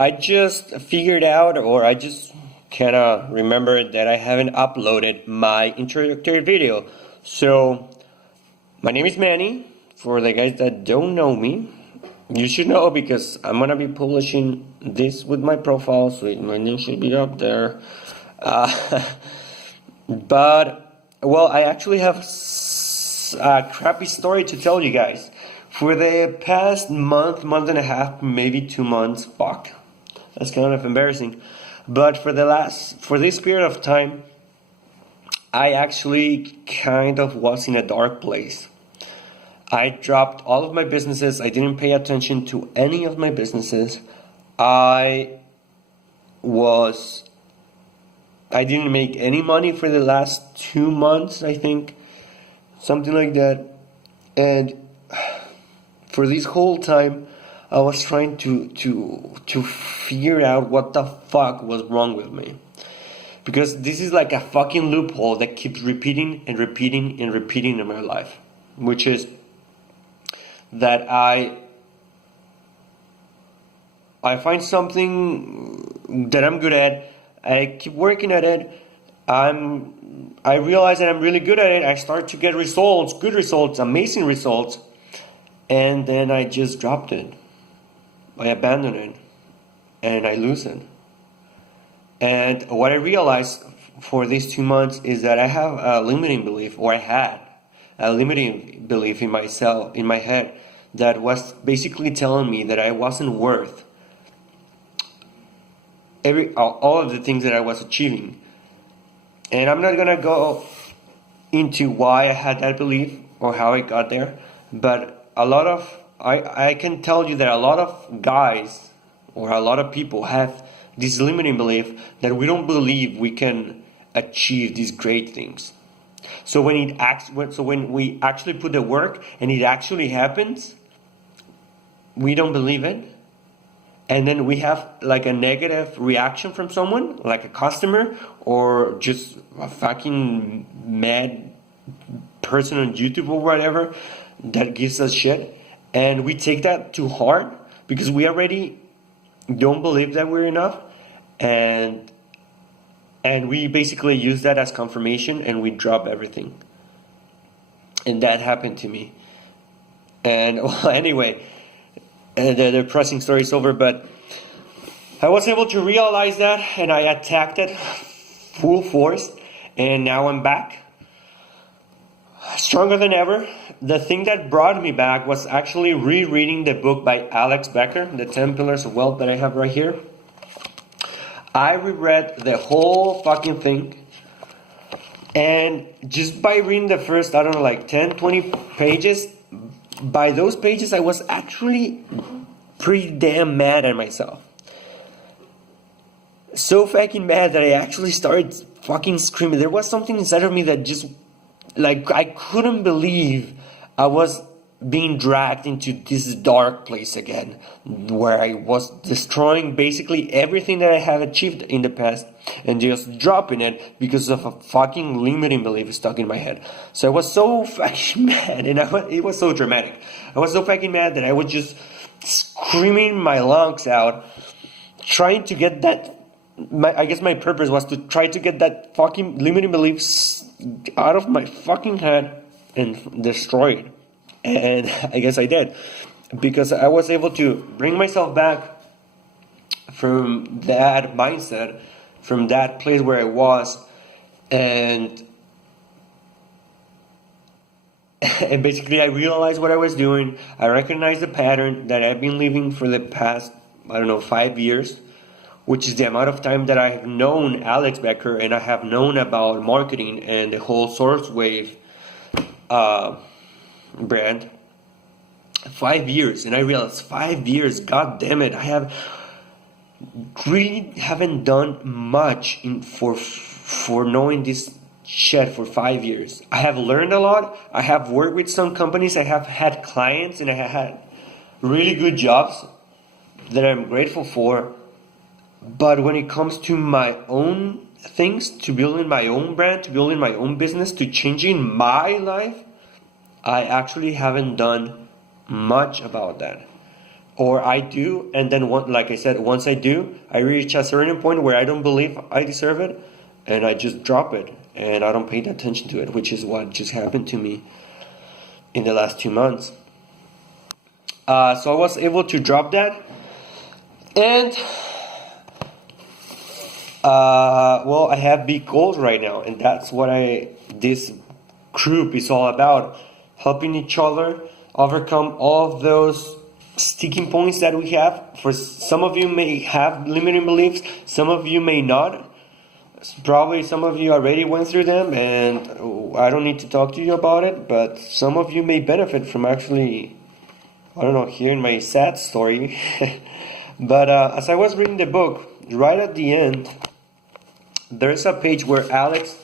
I just figured out, or I just kind of remembered that I haven't uploaded my introductory video. So, my name is Manny. For the guys that don't know me, you should know because I'm gonna be publishing this with my profile, so my name should be up there. But, well, I actually have a crappy story to tell you guys. For the past month and a half, maybe 2 months, fuck, that's kind of embarrassing. But for this period of time, I actually kind of was in a dark place. I dropped all of my businesses. I didn't pay attention to any of my businesses. I didn't make any money for the last 2 months, I think. Something like that. And for this whole time, I was trying to figure out what the fuck was wrong with me. Because this is like a fucking loophole that keeps repeating and repeating and repeating in my life. Which is that I find something that I'm good at. I keep working at it. I realize that I'm really good at it. I start to get results, good results, amazing results. And then I just dropped it. I abandoned it. And I lose it. And what I realized for these 2 months is that I have a limiting belief, or I had a limiting belief in myself, in my head, that was basically telling me that I wasn't worth all of the things that I was achieving. And I'm not gonna go into why I had that belief or how I got there, but I can tell you that a lot of guys or a lot of people have this limiting belief that we don't believe we can achieve these great things. So when we actually put the work and it actually happens, we don't believe it. And then we have like a negative reaction from someone, like a customer or just a fucking mad person on YouTube or whatever that gives us shit. And we take that to heart because we already don't believe that we're enough. And we basically use that as confirmation and we drop everything. And that happened to me. And well, anyway, the depressing story is over, but I was able to realize that and I attacked it full force. And now I'm back. Stronger than ever. The thing that brought me back was actually rereading the book by Alex Becker, The 10 Pillars of Wealth, that I have right here. I reread the whole fucking thing, and just by reading the first, I don't know, like 10, 20 pages, by those pages I was actually pretty damn mad at myself. So fucking mad that I actually started fucking screaming. There was something inside of me that just, like, I couldn't believe I was being dragged into this dark place again, where I was destroying basically everything that I have achieved in the past and just dropping it because of a fucking limiting belief stuck in my head. So I was so fucking mad, and it was so dramatic. I was so fucking mad that I was just screaming my lungs out, trying to get that. I guess my purpose was to try to get that fucking limiting beliefs out of my fucking head and destroy it. And I guess I did, because I was able to bring myself back from that mindset, from that place where I was, and basically I realized what I was doing. I recognized the pattern that I've been living for the past, 5 years, which is the amount of time that I have known Alex Becker and I have known about marketing and the whole SourceWave brand. 5 years, and I realized 5 years, god damn it, I really haven't done much for knowing this shit for 5 years. I have learned a lot. I have worked with some companies. I have had clients, and I have had really good jobs that I'm grateful for. But when it comes to my own things, to building my own brand, to building my own business, to changing my life, I actually haven't done much about that. or I do, and then like I said, once I do, I reach a certain point where I don't believe I deserve it, and I just drop it, and I don't pay attention to it, which is what just happened to me in the last 2 months. So I was able to drop that, and I have big goals right now, and that's what this group is all about: helping each other overcome all of those sticking points that we have. For some of you may have limiting beliefs, some of you may not. Probably some of you already went through them, and I don't need to talk to you about it, but some of you may benefit from actually, I don't know, hearing my sad story. But as I was reading the book, right at the end, there's a page where Alex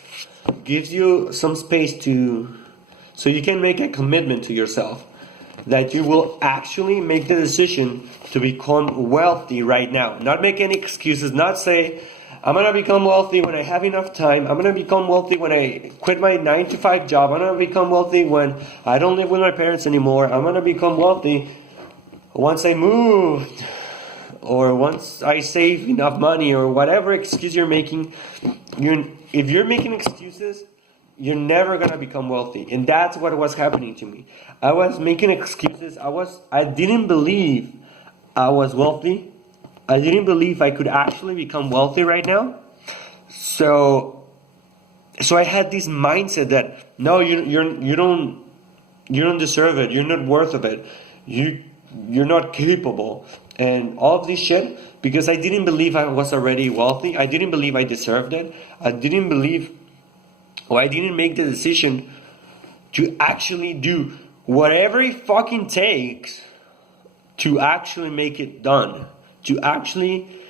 gives you some space so you can make a commitment to yourself that you will actually make the decision to become wealthy right now. Not make any excuses, not say, I'm going to become wealthy when I have enough time. I'm going to become wealthy when I quit my 9-to-5 job. I'm going to become wealthy when I don't live with my parents anymore. I'm going to become wealthy once I move, or once I save enough money, or whatever excuse you're making. If you're making excuses, you're never going to become wealthy. And that's what was happening to me. I was making excuses. I didn't believe I was wealthy. I didn't believe I could actually become wealthy right now. So I had this mindset that no, you don't deserve it. You're not worth of it. You're not capable, and all of this shit, because I didn't believe I was already wealthy. I didn't believe I deserved it. I didn't make the decision to actually do whatever it fucking takes to actually make it done, to actually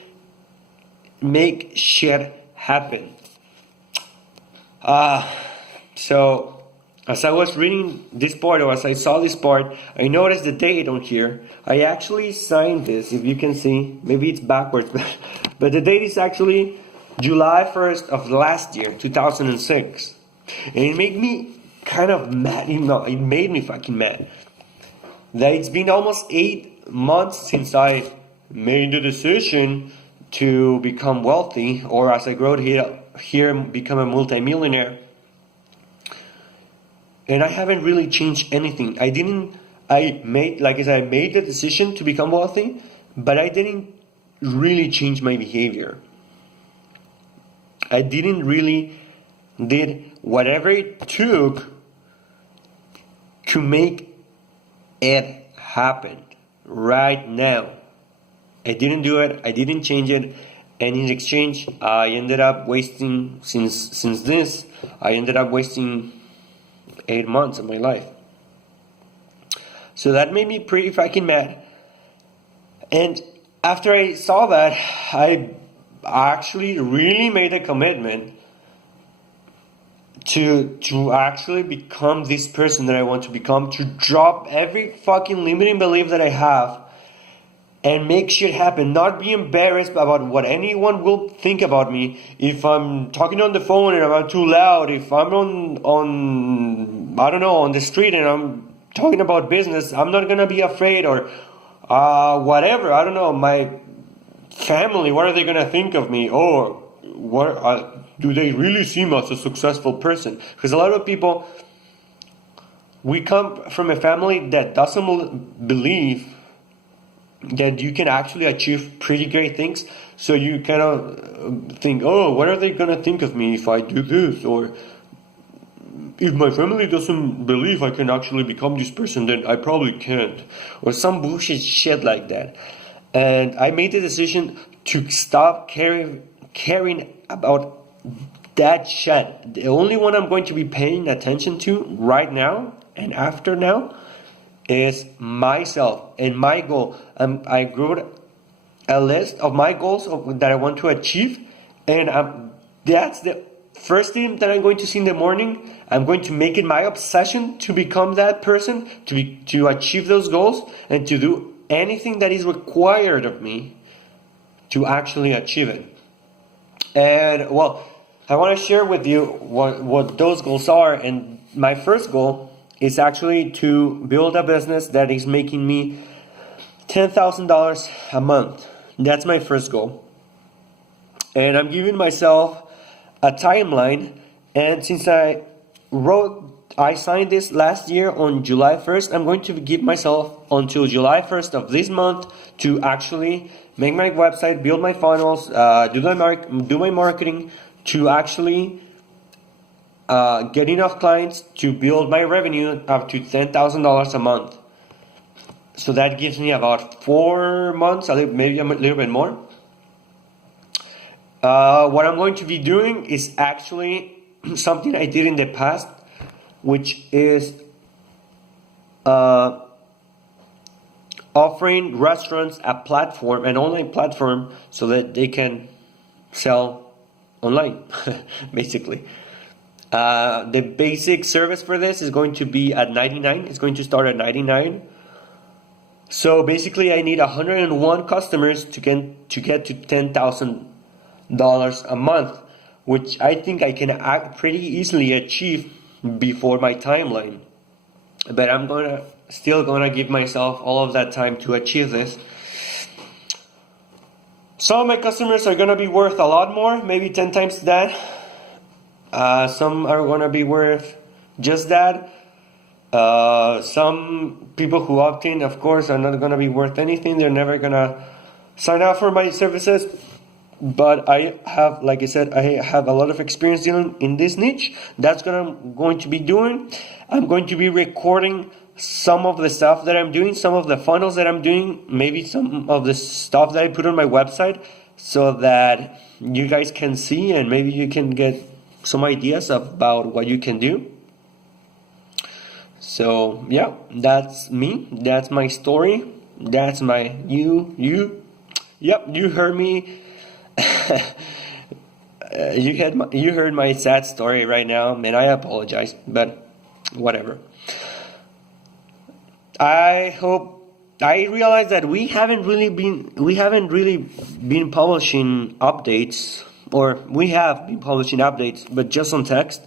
make shit happen. So as I was reading this part, or as I saw this part, I noticed the date on here. I actually signed this, if you can see. Maybe it's backwards, but the date is actually July 1st of last year, 2006. And it made me kind of mad. It made me fucking mad that it's been almost 8 months since I made the decision to become wealthy, or as I wrote here, become a multimillionaire. And I haven't really changed anything. I made the decision to become wealthy, but I didn't really change my behavior. I didn't really did whatever it took to make it happen right now. I didn't do it. I didn't change it. And in exchange, I ended up wasting, since this, I ended up wasting 8 months of my life. So that made me pretty fucking mad. And after I saw that, I actually really made a commitment to actually become this person that I want to become, to drop every fucking limiting belief that I have and make shit happen. Not be embarrassed about what anyone will think about me. If I'm talking on the phone and I'm too loud, if I'm on the street and I'm talking about business, I'm not gonna be afraid, or whatever. I don't know, my family, what are they gonna think of me? Or do they really see me as a successful person? Because a lot of people, we come from a family that doesn't believe that you can actually achieve pretty great things. So you kind of think, oh, what are they gonna think of me if I do this? Or if my family doesn't believe I can actually become this person, then I probably can't. Or some bullshit shit like that. And I made the decision to stop caring about that shit. The only one I'm going to be paying attention to right now and after now is myself and my goal. I wrote a list of my goals that I want to achieve, and that's the first thing that I'm going to see in the morning. I'm going to make it my obsession to become that person, to achieve those goals, and to do anything that is required of me to actually achieve it. And well, I want to share with you what those goals are. And my first goal is actually to build a business that is making me $10,000 a month. That's my first goal. And I'm giving myself a timeline. And since I signed this last year on July 1st, I'm going to give myself until July 1st of this month to actually make my website, build my funnels, do my marketing, to actually get enough clients to build my revenue up to $10,000 a month. So that gives me about 4 months, maybe a little bit more. What I'm going to be doing is actually something I did in the past, which is offering restaurants a platform, an online platform, so that they can sell online, basically. The basic service for this is going to be at $99. It's going to start at $99. So basically, I need 101 customers to get to $10,000 a month, which I think I can pretty easily achieve before my timeline. But I'm still gonna give myself all of that time to achieve this. Some of my customers are gonna be worth a lot more, maybe 10 times that. Some are gonna be worth just that. Some people who opt in, of course, are not gonna be worth anything. They're never gonna sign up for my services. But I have, like I said, I have a lot of experience dealing in this niche. That's what I'm going to be doing. I'm going to be recording some of the stuff that I'm doing, some of the funnels that I'm doing, maybe some of the stuff that I put on my website, so that you guys can see and maybe you can get some ideas about what you can do. So yeah, that's me. That's my story. That's my Yep, you heard me. You heard my sad story right now, and I apologize, but whatever. I realize that we haven't really been publishing updates, or we have been publishing updates, but just on text.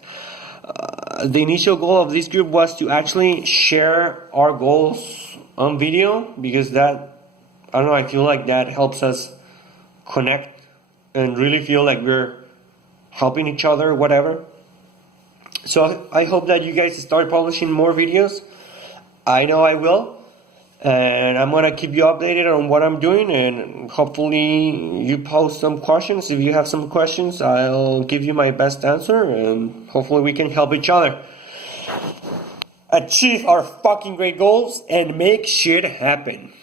The initial goal of this group was to actually share our goals on video, because I feel like that helps us connect and really feel like we're helping each other, whatever. So I hope that you guys start publishing more videos. I know I will. And I'm going to keep you updated on what I'm doing. And hopefully you post some questions. If you have some questions, I'll give you my best answer. And hopefully we can help each other achieve our fucking great goals and make shit happen.